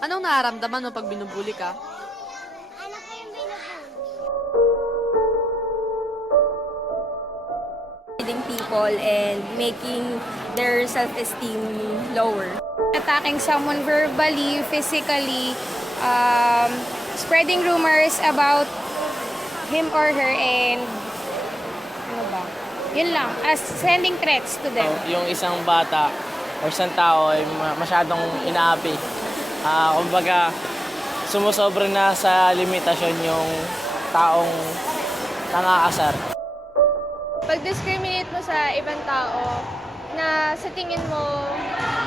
Anong nararamdaman mo pag binubuli ka? Ano po yung binubuli? Leading people and making their self-esteem lower. Attacking someone verbally, physically, spreading rumors about him or her, and ano ba? Yun lang, as sending threats to them. Yung isang bata o isang tao ay masyadong inaapi. Kumbaga, sumusobra na sa limitasyon yung taong nangaasar. Pag-discriminate mo sa ibang tao na sa tingin mo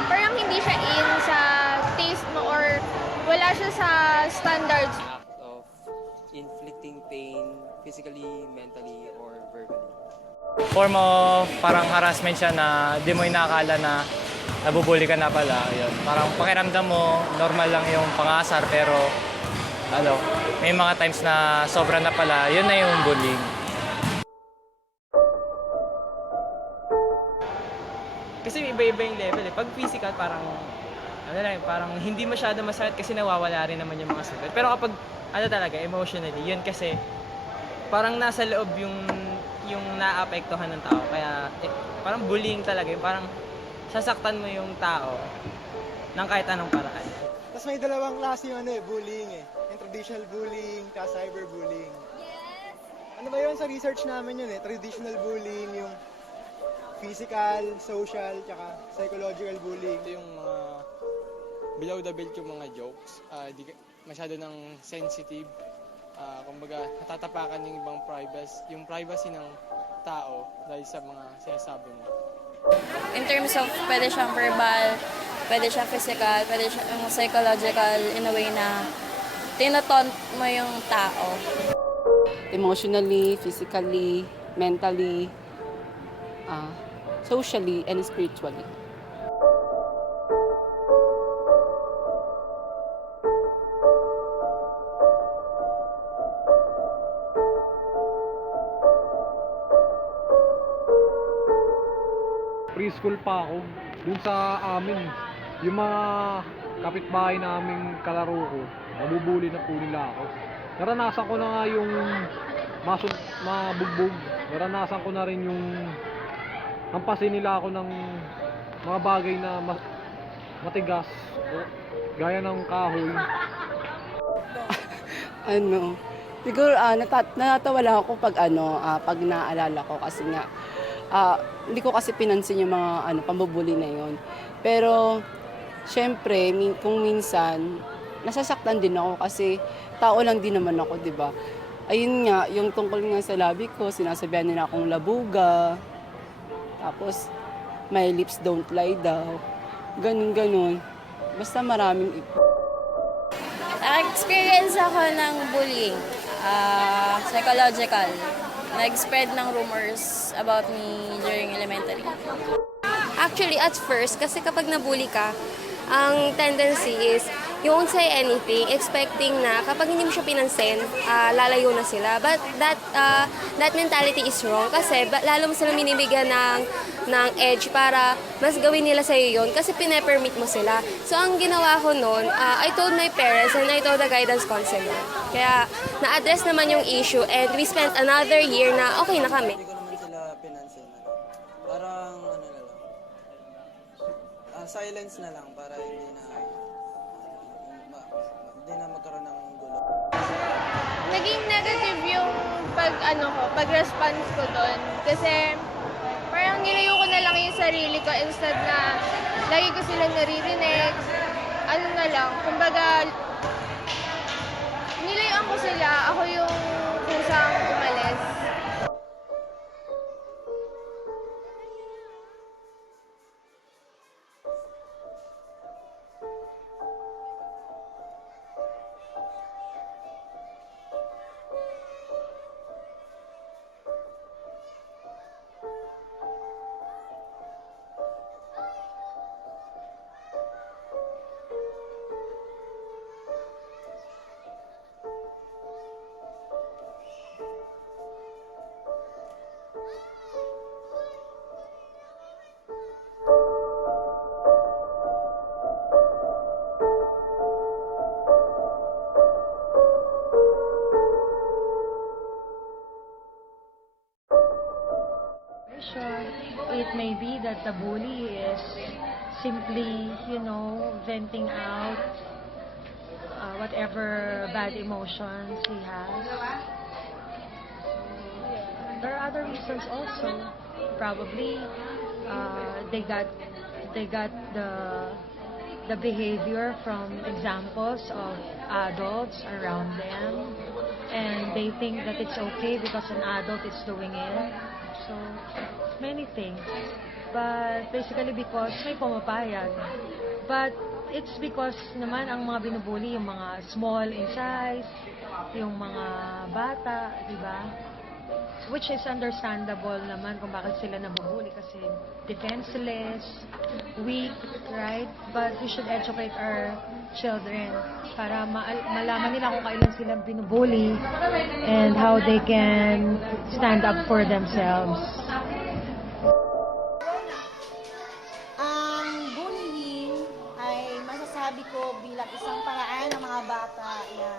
parang hindi siya in sa taste mo or wala siya sa standards. Act of inflicting pain physically, mentally, or verbally. Form of parang harassment siya na di mo inakala na nabubuli ka na pala. Yun. Parang pakiramdam mo, normal lang yung pangasar pero may mga times na sobra na pala, yun na yung bullying. Kasi iba-iba yung level eh. Pag physical, parang hindi masyado masakit kasi nawawala rin naman yung mga sugat. Pero kapag talaga, emotionally, yun kasi parang nasa loob yung naapektuhan ng tao. Kaya parang bullying talaga. Yung parang sasaktan mo yung tao ng kahit anong paraan. Tapos may dalawang klase yung bullying eh. Yung traditional bullying, tsaka cyberbullying. Yes! Ano ba yun sa research namin yun eh? Traditional bullying, yung physical, social, tsaka psychological bullying. Ito yung mga below the belt yung mga jokes. Di masyado ng sensitive. Kumbaga, natatapakan yung privacy ng tao dahil sa mga sinasabi mo. In terms of pwede siyang verbal, pwede siyang physical, pwede siyang psychological in a way na tinataunt mo yung tao. Emotionally, physically, mentally, socially, and spiritually. Preschool pa ako, dun sa amin, yung mga kapitbahay naming kalaro ko, nabubuli na po nila ako. Naranasan ko na nga yung mabugbog, naranasan ko na rin yung hampasin nila ako ng mga bagay na matigas, gaya ng kahoy. Siguro natatawa lang ako pag naaalala ko kasi nga, hindi ko kasi pinansin yung mga pambubuli na yon. Pero syempre kung minsan nasasaktan din ako kasi tao lang din naman ako, 'di ba? Ayun nga, yung tungkol nga sa labi ko, sinasabihan nila akong labuga. Tapos my lips don't lie daw. Ganun. Basta maraming Experience ako ng bullying, psychological. Nag-spread ng rumors about me during elementary. Actually, at first, kasi kapag nabully ka, ang tendency is you won't say anything, expecting na kapag hindi mo siya pinansin, lalayo na sila. But that mentality is wrong kasi lalo mo sila minibigyan ng edge para mas gawin nila sa'yo yun kasi pine-permit mo sila. So ang ginawa ko noon, I told my parents and I told the guidance counselor. Kaya na-address naman yung issue and we spent another year na okay na kami. Hindi ko naman sila pinansin. Parang silence na lang para hindi na magkaroon ng gulo. Naging negative yung pag-response ko doon. Kasi parang nilayo ko na lang yung sarili ko instead na lagi ko silang naririnig. Kumbaga, nilayuan ko sila. Ako yung kusang umalis. maybe that the bully is simply, venting out whatever bad emotions he has. There are other reasons also. Probably they got the behavior from examples of adults around them, and they think that it's okay because an adult is doing it. So many things, but basically because may pumapayag. But it's because naman ang mga binubuli yung mga small in size, yung mga bata, di ba? Which is understandable naman kung bakit sila nabubuli kasi defenseless, weak, right? But we should educate our children para malaman nila kung kailan sila binubuli and how they can stand up for themselves. Ang bullying ay masasabi ko bilang isang paraan ng mga bata na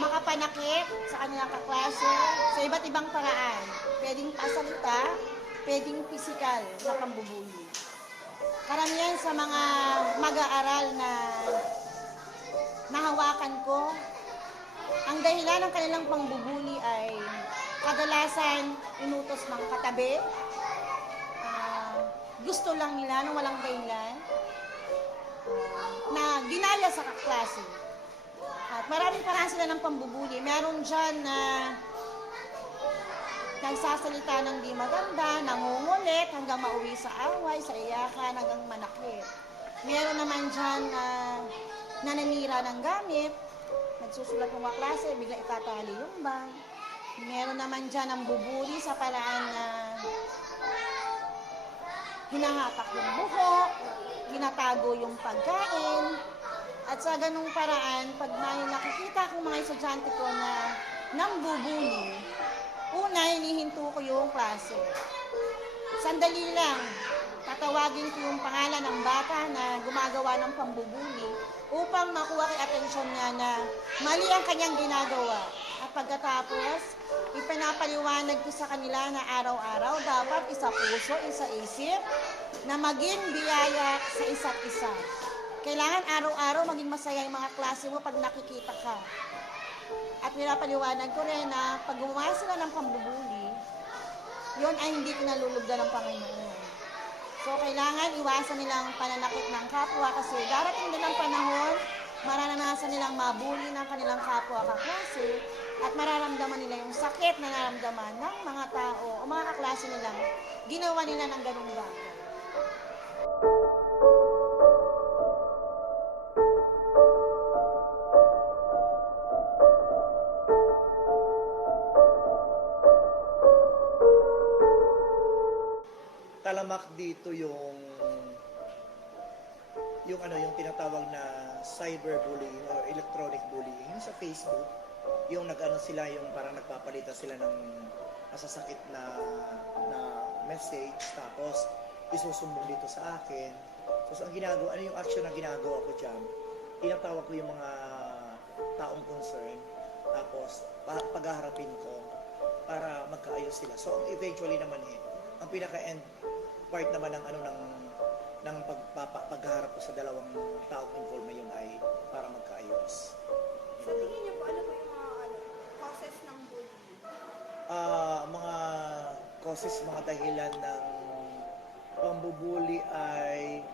makapanakit sa kanilang kaklase sa iba't ibang paraan. Pwedeng pasalita, pwedeng pisikal na pambubuli. Karamihan sa mga mag-aaral na nahawakan ko, ang dahilan ng kanilang pangbubuli ay kadalasan inutos ng katabi, gusto lang nila nang walang dahilan, na ginaya sa kaklase. At maraming paraan sila ng pambubuli. Meron dyan na nagsasalita ng di maganda, nangungulit, hanggang mauwi sa away, sa iyakan, hanggang manakit. Meron naman dyan na nananira ng gamit, nagsusulat ng klase, bigla itatali yung bag. Meron naman dyan ang bubuli sa paraan na hinahatak yung buhok, tinatago yung pagkain. At sa ganung paraan, pag may nakikita kong mga estudyante ko na nambubuli, una, hinihinto ko yung klase. Sandali lang, tatawagin ko yung pangalan ng bata na gumagawa ng pambubuli upang makuha kay atensyon niya na mali ang kanyang ginagawa. At pagkatapos, ipinapaliwanag ko sa kanila na araw-araw dapat isa puso, isa isip, na maging biyaya sa isa't isa. Kailangan araw-araw maging masaya yung mga klase mo pag nakikita ka. At pinapaliwanag ko rin na pag gumawa sila ng pambubuli, yun ay hindi pinalulugdan ng Panginoon. So, kailangan iwasan nilang pananakit ng kapwa kasi darating din ang panahon, mararanasan nilang mabuli ng kanilang kapwa kaklase at mararamdaman nila yung sakit na nararamdaman ng mga tao o mga kaklase nilang ginawa nila ng ganung bagay. Talamak dito yung tinatawag na cyberbullying or electronic bullying. Yung sa Facebook, yung sila, yung parang nagpapalitan sila ng masasakit na message, tapos isusumbong dito sa akin. So, ang ginagawa, yung action na ginagawa ko dyan, tinatawag ko yung mga taong concern, tapos paghaharapin ko para magkaayos sila. So, eventually naman ang pinaka-end part naman ng pagharap ko sa dalawang taong involved na yun ay para magkaayos. Sa tingin niyo po, ano po yung mga causes ng bullying? Mga causes, mga dahilan ng pambubuli ay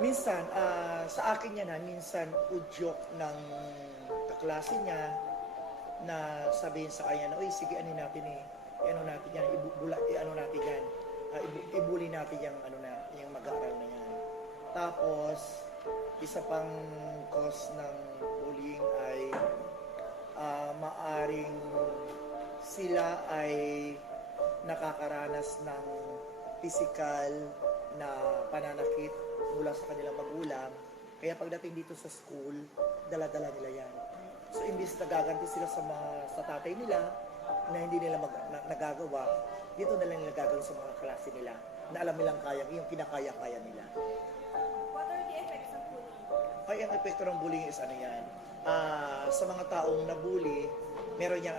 minsan, sa akin yan minsan udyok ng kaklase niya na sabihin sa kanya na, uy, sige, ano natin natin yan, ibuli natin yung mag-aaral na yan. Tapos, isa pang cause ng bullying ay maaring sila ay nakakaranas ng physical na pananakit mula sa kanilang magulang. Kaya pagdating dito sa school, dala-dala nila yan. So, imbis nagaganti sila sa tatay nila, na hindi nila nagagawa, dito na lang nila gagawin sa mga klase nila na alam nilang yung kinakaya-kaya nila. What are the effects of bullying? Ay, ang epekto ng bullying is sa mga taong nabully, meron yung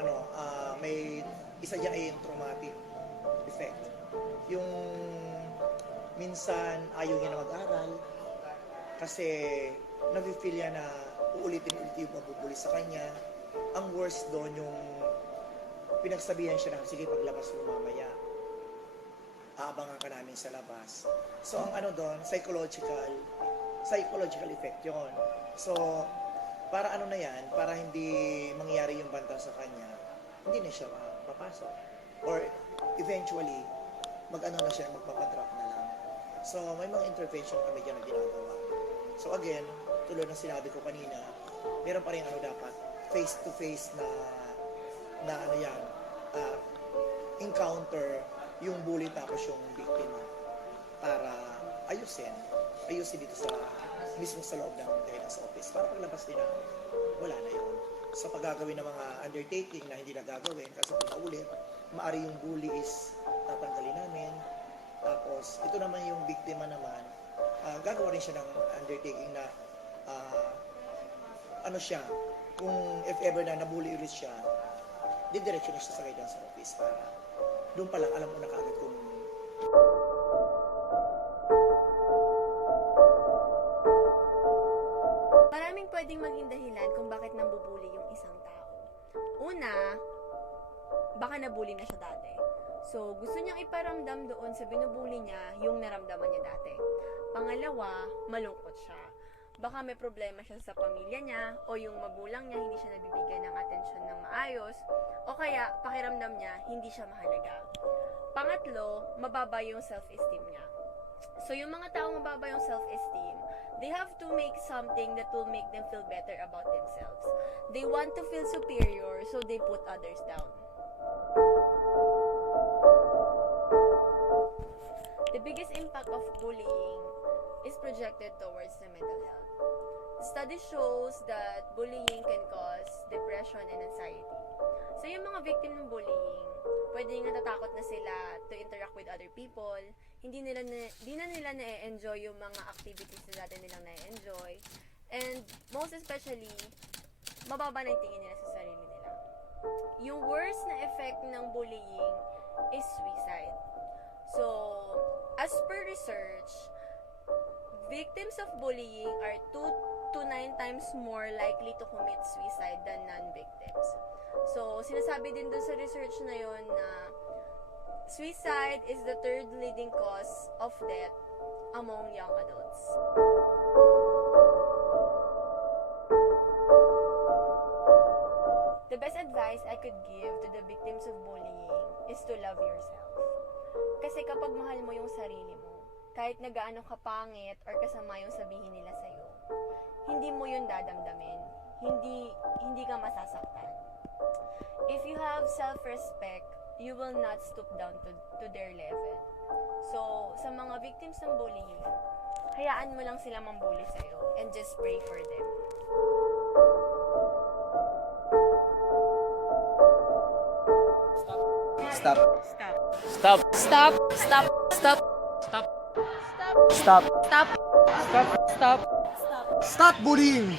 may isa dyan ay yung traumatic effect. Yung minsan ayaw niya na mag-aral kasi nafe-feel niya na uulitin-ulit yung mabubuli sa kanya. Ang worst doon yung pinagsabihan siya na, sige paglabas mo mamaya, aabangan ka namin sa labas. So ang ano doon, psychological effect yun. So para ano na yan, para hindi mangyari yung banta sa kanya, hindi na siya papasok. Or eventually, mag-ano na siya, magpapadrop na lang. So may mga intervention kami dyan na ginagawa. So again, tulad ng sinabi ko kanina, meron pa rin ano dapat, face-to-face na ano yan, encounter yung bully tapos yung biktima para ayusin dito sa mismo sa loob ng guidance office para paglabas nila, wala na yun. So pag gagawin ng mga undertaking na hindi na gagawin kasi kung maulit, maari yung bully is tatanggalin namin. Tapos ito naman yung biktima naman, gagawa rin siya ng undertaking na ano siya, kung if ever na nabully ulit siya, didiretso na siya sa guidance office para doon pa lang alam mo na kaagad kung Maraming pwedeng maging dahilan kung bakit nambubuli yung isang tao. Una, baka nabuli na siya dati. So, gusto niyang iparamdam doon sa binubuli niya yung naramdaman niya dati. Pangalawa, malungkot siya. Baka may problema siya sa pamilya niya o yung magulang niya hindi siya nabibigyan ng atensyon ng maayos o kaya pakiramdam niya hindi siya mahalaga. Pangatlo, mababa yung self-esteem niya. So yung mga taong mababa yung self-esteem, they have to make something that will make them feel better about themselves. They want to feel superior, so they put others down. The biggest impact of bullying is projected towards the mental health. Study shows that bullying can cause depression and anxiety. So yung mga victim ng bullying, pwedeng natatakot na sila to interact with other people, hindi na nila na-enjoy yung mga activities na dati nilang na-enjoy, and most especially, mababa na yung tingin nila sa sarili nila. Yung worst na effect ng bullying is suicide. So, as per research, victims of bullying are 2 to 9 times more likely to commit suicide than non-victims. So, sinasabi din dun sa research na yon na suicide is the third leading cause of death among young adults. The best advice I could give to the victims of bullying is to love yourself. Kasi kapag mahal mo yung sarili mo, kahit na gaano kapangit or kasama yung sabihin nila sa'yo, hindi mo yun dadamdamin. Hindi ka masasaktan. If you have self-respect, you will not stoop down to their level. So, sa mga victims ng bullying, hayaan mo lang sila mambully sa'yo and just pray for them. Stop. Stop. Stop. Stop. Stop. Stop. Stop. Stop. Stop. Stop. Stop. Stop. Stop bullying!